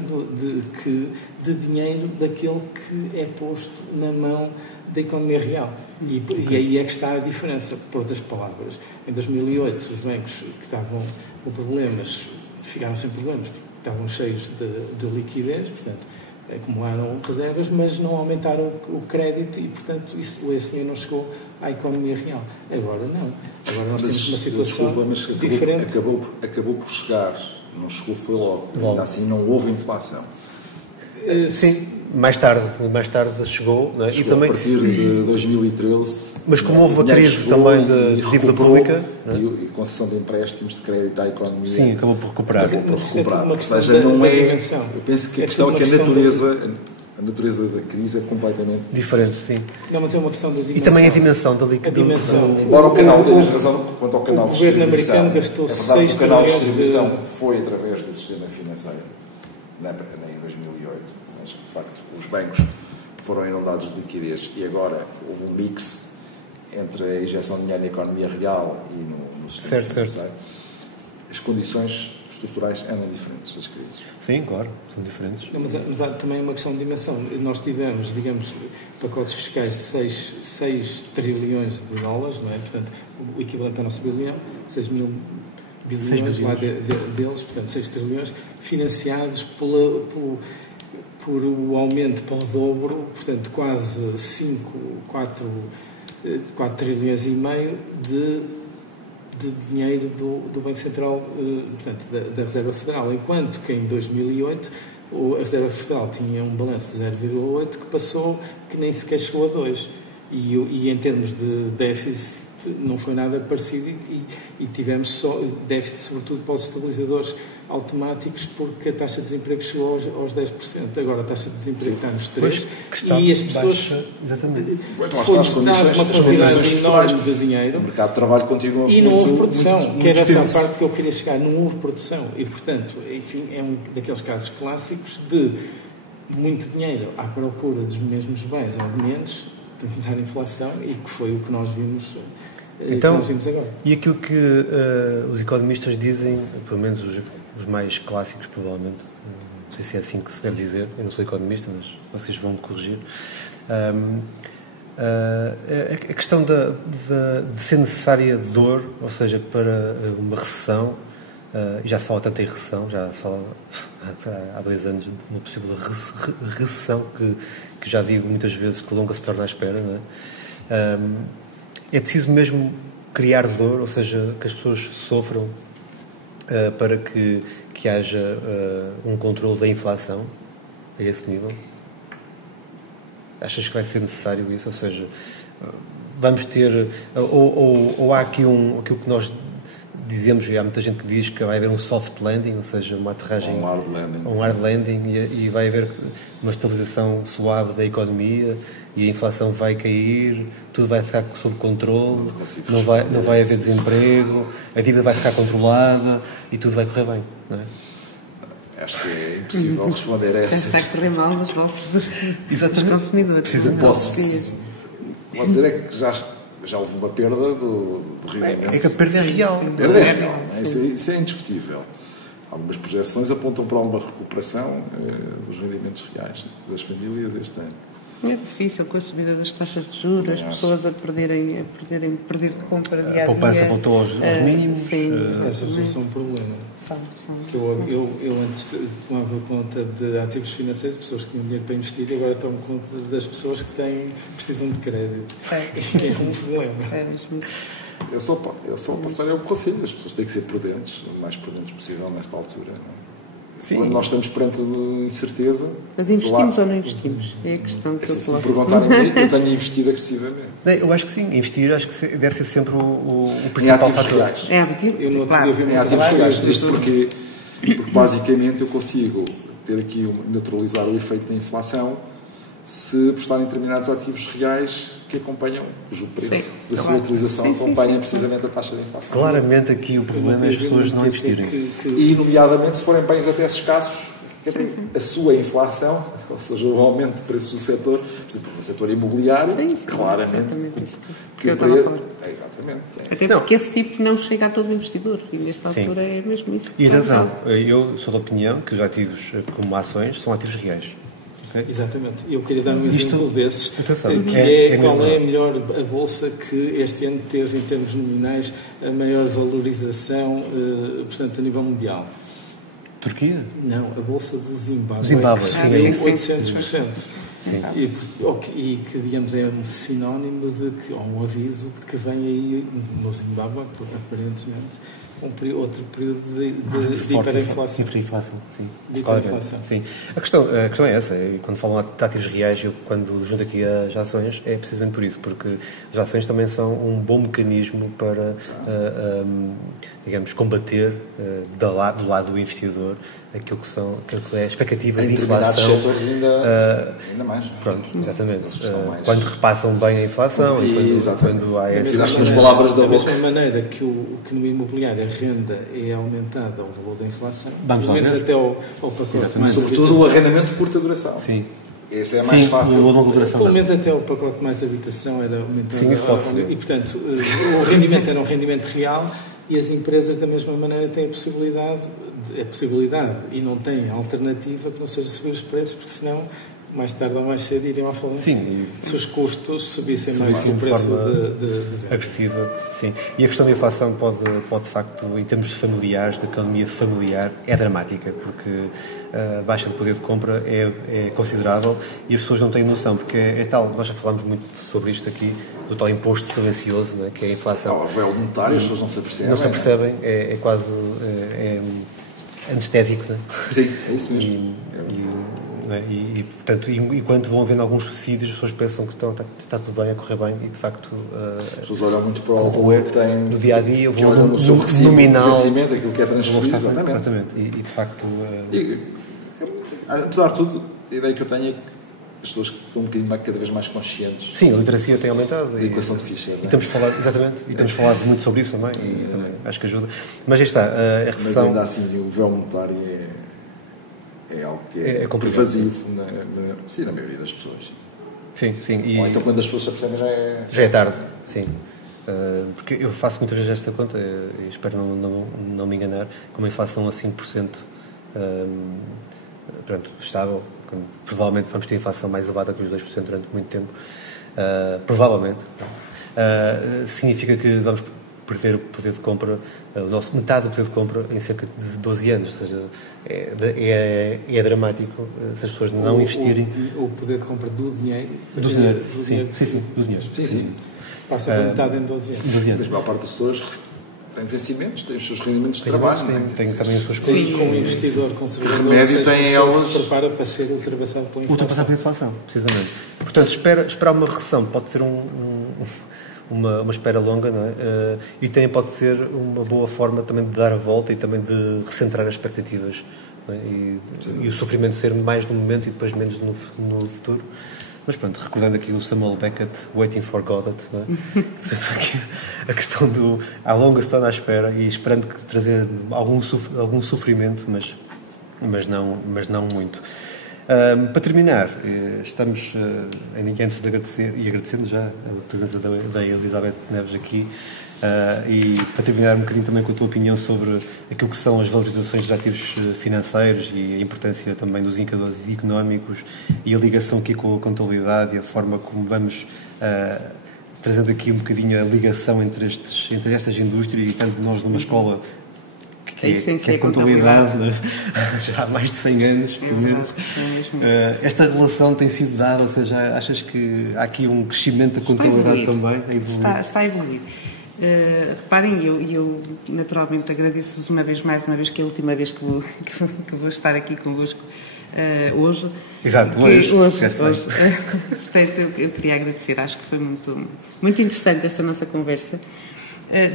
de dinheiro daquele que é posto na mão da economia real. E aí é que está a diferença. Por outras palavras, em 2008 os bancos que estavam com problemas ficaram sem problemas, porque estavam cheios de liquidez, portanto, acumularam reservas, mas não aumentaram o crédito e, portanto, esse dinheiro não chegou à economia real. Agora não. Agora nós temos uma situação diferente. Acabou por chegar. Não chegou, foi logo. Ainda assim não houve inflação. Sim, mais tarde chegou. Não é? Chegou e também, a partir de 2013. Mas como houve uma crise também de dívida pública... E concessão de emprestímos de crédito à economia... Sim, acabou por recuperar. Ou seja, não é... Eu penso que a questão é que a natureza da crise é completamente... diferente, sim. Não, mas é uma questão da dimensão. E também a dimensão da liquidação. Embora o canal tenhas razão quanto ao canal de distribuição. O governo americano gastou 6 trilhões o canal de distribuição foi através do sistema financeiro em 2008. Ou seja, de facto, os bancos foram inundados de liquidez e agora houve um mix entre a injeção de dinheiro na economia real e no sistema financeiro. Certo. As condições estruturais eram diferentes das crises. Sim, claro, são diferentes. Não, mas há também uma questão de dimensão. Nós tivemos, digamos, pacotes fiscais de 6 trilhões de dólares, não é? Portanto, o equivalente ao nosso bilhão, 6 mil bilhões lá deles, portanto, 6 trilhões, financiados por o aumento para o dobro, portanto, quase 4 trilhões e meio de dinheiro do Banco Central, portanto, da Reserva Federal, enquanto que em 2008 a Reserva Federal tinha um balanço de 0,8 que passou, que nem sequer chegou a 2. E em termos de déficit não foi nada parecido e tivemos só déficit sobretudo para os estabilizadores automáticos, porque a taxa de desemprego chegou aos 10%. Agora a taxa de desemprego está nos 3%, e as pessoas foi-nos dar uma quantidade enorme de dinheiro. O mercado de trabalho continua e não houve produção, que era essa a parte que eu queria chegar. Não houve produção e, portanto, enfim, é um daqueles casos clássicos de muito dinheiro à procura dos mesmos bens ou de menos, para evitar a inflação, e que foi o que nós vimos. Então, agora. E aquilo que os economistas dizem, pelo menos os mais clássicos, provavelmente, não sei se é assim que se deve dizer, eu não sou economista, mas vocês vão me corrigir, a questão de ser necessária dor, ou seja, para uma recessão, e já se fala tanto em recessão, já se fala há 2 anos de uma possível recessão que já digo muitas vezes que longa se torna à espera, não é? É preciso mesmo criar dor, ou seja, que as pessoas sofram para que haja um controle da inflação a esse nível? Achas que vai ser necessário isso? Ou seja, vamos ter... Ou há aqui aquilo que nós dizemos, e há muita gente que diz que vai haver um soft landing, ou seja, uma aterragem... Um hard landing e vai haver uma estabilização suave da economia e a inflação vai cair, tudo vai ficar sob controle, não vai haver desemprego, a dívida vai ficar controlada e tudo vai correr bem, não é? Acho que é impossível responder a essa. Já está a correr mal nos bolsos dos consumidores. Posso dizer é que já houve uma perda do rendimento. É que a perda é real. Isso é indiscutível. Algumas projeções apontam para uma recuperação dos rendimentos reais das famílias este ano. É difícil com a subida das taxas de juros, as pessoas a perder de compra dia a dia. A poupança voltou aos mínimos. Sim, as taxas de juros são um problema. Que eu antes tomava conta de ativos financeiros, pessoas que tinham dinheiro para investir, e agora tomo conta das pessoas que precisam de crédito. É um problema. É mesmo. Eu só posso dar um conselho: as pessoas têm que ser prudentes, o mais prudentes possível nesta altura. Sim. Quando nós estamos perante incerteza... Mas investimos ou não investimos? É a questão que eu coloco. Se me perguntarem, eu tenho investido agressivamente. Eu acho que sim, investir acho que deve ser sempre o principal fator. É ativo? Eu não claro. Em ativos reais. Isto porque basicamente eu consigo ter aqui neutralizar o efeito da inflação se apostar em determinados ativos reais que acompanham, cujo preço da sua utilização acompanha precisamente a taxa de inflação. Claramente aqui o problema é as pessoas não investirem. E, nomeadamente, se forem bens até escassos, a sua inflação, ou seja, o aumento de preços do setor, por exemplo, no setor imobiliário, claramente. Exatamente isso que eu estava a falar. Exatamente. Até porque esse tipo não chega a todo investidor, e nesta altura é mesmo isso. E razão, eu sou da opinião que os ativos como ações são ativos reais. Okay? Exatamente. Eu queria dar um exemplo desses, atenção, qual é a melhor a bolsa que este ano teve, em termos nominais, a maior valorização, portanto, a nível mundial. Turquia? Não, a bolsa do Zimbábue. Zimbábue, sim. 800%. Sim. E que, digamos, é um sinónimo ou um aviso de que vem aí no Zimbábue, aparentemente, outro período de hiperinflação. Hiperinflação, sim. De hiperinflação. Sim. A questão é essa. Quando falam de ativos reais, eu quando junto aqui as ações, é precisamente por isso, porque as ações também são um bom mecanismo para, digamos, combater do lado do investidor aquilo que é a expectativa de inflação. Em setores ainda mais. Pronto, exatamente. Quando repassam bem a inflação e quando há essa... Da mesma maneira que no imobiliário a renda é aumentada ao valor da inflação, pelo menos até ao pacote. Sobretudo o arrendamento de curta duração. Sim. Esse é mais fácil. Pelo menos até o pacote mais habitação era aumentado. Sim, isso pode ser. E, portanto, o rendimento era um rendimento real e as empresas, da mesma maneira, têm a possibilidade e não têm alternativa que não seja subir os preços, porque senão, mais tarde ou mais cedo, iriam à falência. Sim. Se os custos subissem mais que o preço de venda. Agressiva, sim. E a questão da inflação pode, de facto, em termos familiares, da economia familiar, é dramática, porque a baixa de poder de compra é considerável e as pessoas não têm noção, porque é tal, nós já falámos muito sobre isto aqui, do tal imposto silencioso, né, que é a inflação. O véu monetário, as pessoas não se apercebem. Não se apercebem, é quase anestésico, né? Sim, é isso mesmo. E portanto, enquanto vão havendo alguns subsídios, as pessoas pensam que está tudo bem, a correr bem e de facto as pessoas olham muito para o valor que têm no dia a dia, que olham no seu recibo, nominal, vencimento, aquilo que é transferido. Exatamente. E de facto apesar de tudo, a ideia que eu tenho é que as pessoas estão um bocadinho cada vez mais conscientes. Sim, a literacia tem aumentado. A equação de Fischer. E temos falado muito sobre isso também, e também acho que ajuda. Mas aí está, a recessão... Mas ainda assim, o véu monetário é algo que é pervasivo na maioria das pessoas. Sim. Ou então quando as pessoas se apercebem já é tarde, sim. Porque eu faço muitas vezes esta conta, e espero não me enganar, com uma inflação a 5%, pronto, estável, quando provavelmente vamos ter inflação mais elevada que os 2% durante muito tempo, provavelmente, significa que vamos perder o poder de compra, metade do poder de compra em cerca de 12 anos, ou seja, é dramático se as pessoas não investirem. O poder de compra do dinheiro? Do dinheiro, sim, do dinheiro. Sim. Passa por metade em 12 anos. Mas a maior parte das pessoas tem vencimentos, tem os seus rendimentos de trabalho. Tem também as suas coisas. Sim, com o investidor conservador, remédio tem elas... se prepara para ser ultrapassado pela inflação. Precisamente. Portanto, esperar uma recessão pode ser uma espera longa, não é? E também pode ser uma boa forma também de dar a volta e também de recentrar as expectativas, não é? E o sofrimento ser mais no momento e depois menos no futuro. Mas pronto, recordando aqui o Samuel Beckett, Waiting for Godot, não é? Portanto, a questão do há longa estar à espera e esperando que trazer algum sofrimento, mas não muito. Para terminar, estamos antes de agradecer, e agradecendo já a presença da Elizabeth Neves aqui, e para terminar um bocadinho também com a tua opinião sobre aquilo que são as valorizações dos ativos financeiros e a importância também dos indicadores económicos e a ligação aqui com a contabilidade e a forma como vamos trazendo aqui um bocadinho a ligação entre estas indústrias, e tanto nós numa escola que é contabilidade, já há mais de 100 anos. Esta relação tem sido dada, ou seja, achas que há aqui um crescimento da contabilidade também? Está a evoluir. Reparem, eu naturalmente agradeço-vos uma vez que é a última vez que vou estar aqui convosco hoje. Exato, hoje. Portanto, eu queria agradecer, acho que foi muito, muito interessante esta nossa conversa.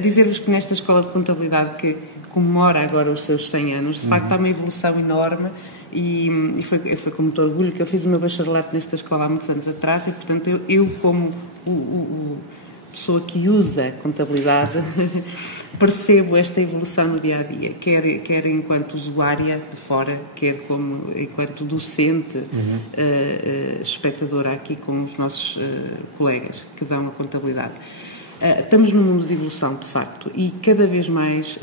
Dizer-vos que nesta Escola de Contabilidade, que comemora agora os seus 100 anos, de facto há uma evolução enorme e foi com muito orgulho que eu fiz o meu bacharelato nesta escola há muitos anos atrás e, portanto, eu como pessoa que usa contabilidade percebo esta evolução no dia-a-dia, quer enquanto usuária de fora, quer como enquanto docente, espectadora aqui com os nossos colegas que dão a contabilidade. Estamos num mundo de evolução, de facto, e cada vez mais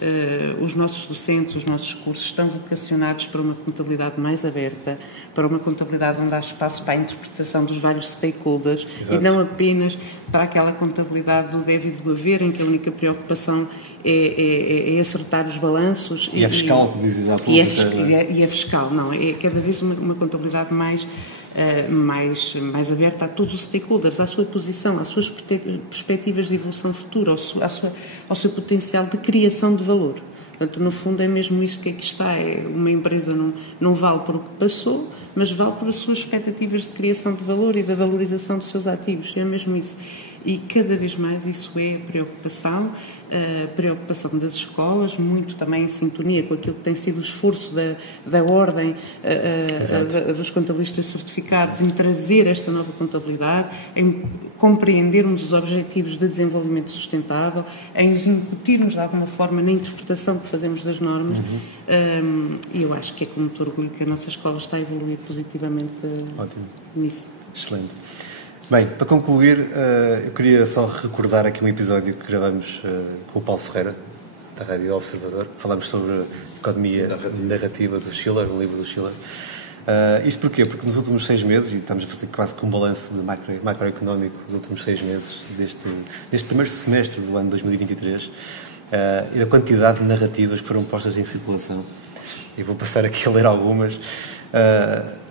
os nossos docentes, os nossos cursos estão vocacionados para uma contabilidade mais aberta, para uma contabilidade onde há espaço para a interpretação dos vários stakeholders. Exato. E não apenas para aquela contabilidade do deve e do haver, em que a única preocupação é acertar os balanços. E a fiscal, que dizes há pouco. E a fiscal, não, é cada vez uma contabilidade mais aberta a todos os stakeholders, à sua posição, às suas perspectivas de evolução futura, ao seu potencial de criação de valor. Portanto, no fundo, é mesmo isso que aqui está. Uma empresa não vale por o que passou, mas vale por as suas expectativas de criação de valor e da valorização dos seus ativos. É mesmo isso. E cada vez mais isso é preocupação das escolas, muito também em sintonia com aquilo que tem sido o esforço da ordem dos contabilistas certificados em trazer esta nova contabilidade, em compreendermos os objetivos de desenvolvimento sustentável, em os incutirmos de alguma forma na interpretação que fazemos das normas. E eu acho que é com muito orgulho que a nossa escola está a evoluir positivamente nisso. Excelente. Bem, para concluir, eu queria só recordar aqui um episódio que gravamos com o Paulo Ferreira, da Rádio Observador. Falámos sobre a economia narrativa do Schiller, o livro do Schiller. Isto porquê? Porque nos últimos 6 meses, e estamos a fazer quase com um balanço macroeconómico dos últimos 6 meses, deste primeiro semestre do ano 2023, e a quantidade de narrativas que foram postas em circulação. E vou passar aqui a ler algumas.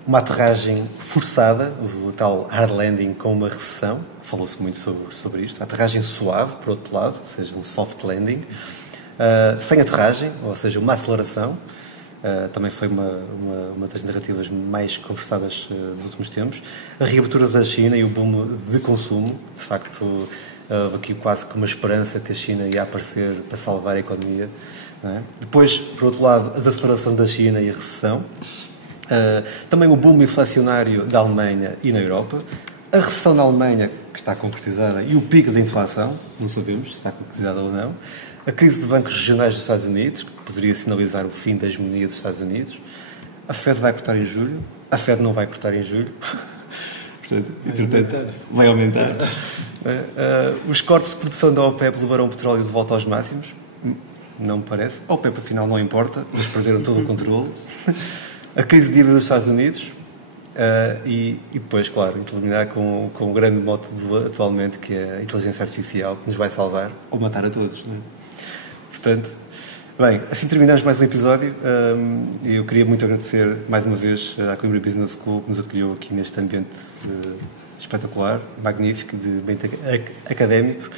Uma aterragem forçada, o tal hard landing com uma recessão, falou-se muito sobre isto. A aterragem suave, por outro lado, ou seja, um soft landing. Sem aterragem, ou seja, uma aceleração. Também foi uma das narrativas mais conversadas dos últimos tempos. A reabertura da China e o boom de consumo, de facto, aqui quase com uma esperança que a China ia aparecer para salvar a economia. Não é? Depois, por outro lado, a desaceleração da China e a recessão. Também o boom inflacionário da Alemanha e na Europa, a recessão na Alemanha, que está concretizada, e o pico da inflação, não sabemos se está concretizada ou não, a crise de bancos regionais dos Estados Unidos, que poderia sinalizar o fim da hegemonia dos Estados Unidos, a Fed vai cortar em julho, a Fed não vai cortar em julho, portanto, entretanto, vai aumentar. Os cortes de produção da OPEP levarão o petróleo de volta aos máximos, não me parece. A OPEP afinal não importa, mas perderam todo o controle. A crise de dívida dos Estados Unidos, E depois, claro, terminar com o grande mote atualmente, que é a inteligência artificial, que nos vai salvar ou matar a todos, não é? Portanto, bem, assim terminamos mais um episódio. Eu queria muito agradecer mais uma vez à Coimbra Business School, que nos acolheu aqui neste ambiente espetacular, magnífico, bem académico.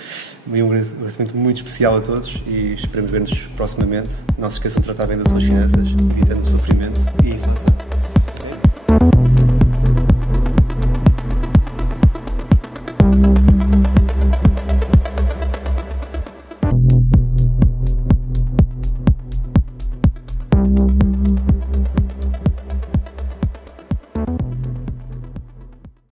E um agradecimento muito especial a todos e esperamos ver-nos proximamente. Não se esqueçam de tratar bem das suas finanças, evitando o sofrimento e inflação.